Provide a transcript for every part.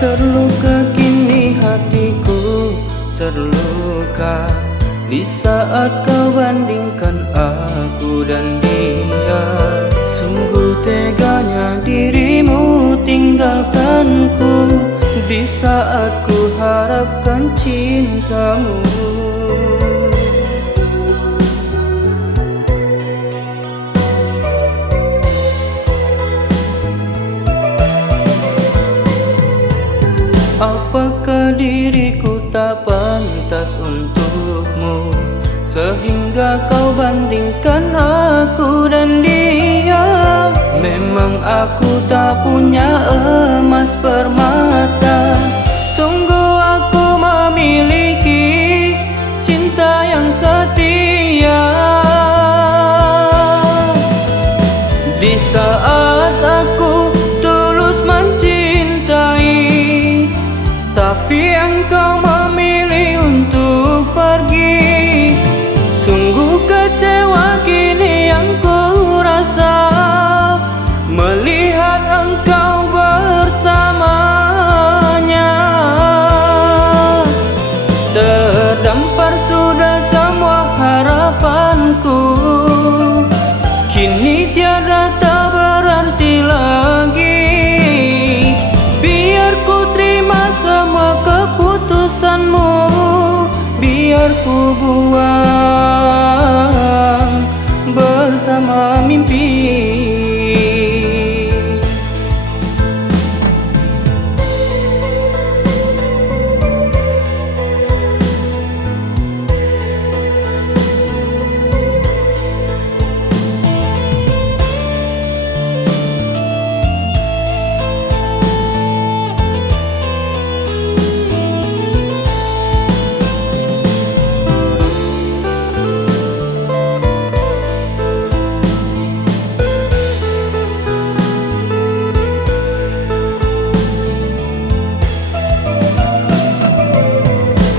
Terluka kini hatiku terluka di saat kau bandingkan aku dan dia. Sungguh teganya dirimu tinggalkanku di saat ku harapkan cintamu. Apakah diriku tak pantas untukmu, sehingga kau bandingkan aku dan dia? Memang aku tak punya emas permata, sungguh aku memiliki cinta yang setia. Di saat aku tulus mencintai, tapi engkau memilih untuk pergi. Sungguh kecewa kini yang ku rasa melihat engkau bersamanya. Terdampar sudah semua harapanku, kini tiada tak berarti lagi. Biar ku terima semua keputusanmu, biar ku buang bersama mimpi.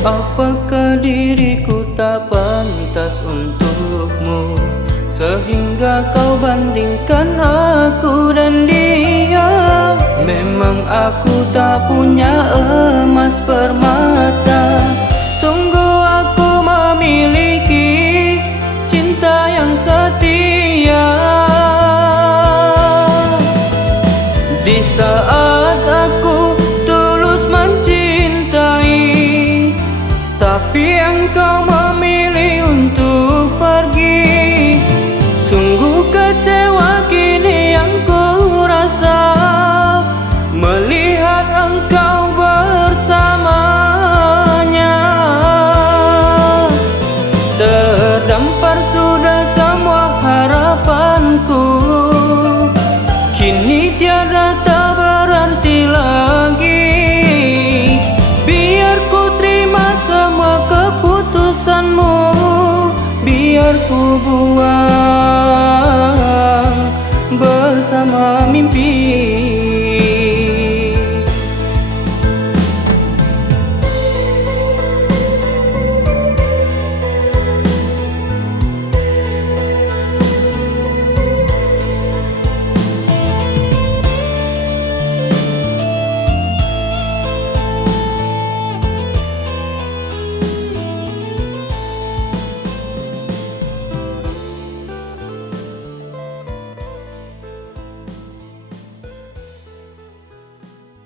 Apakah diriku tak pantas untukmu, sehingga kau bandingkan aku dan dia? Memang aku tak punya emas permata, sungguh aku memiliki cinta yang setia. Di saat aku tulus mencintai, tapi engkau memilih untuk pergi. Sungguh kecewa kini yang ku rasa melihat engkau bersamanya. Terdampar sudah semua harapanku, kini tiada tak berarti lagi. Biar ku terima semua keputusanmu, biar ku buang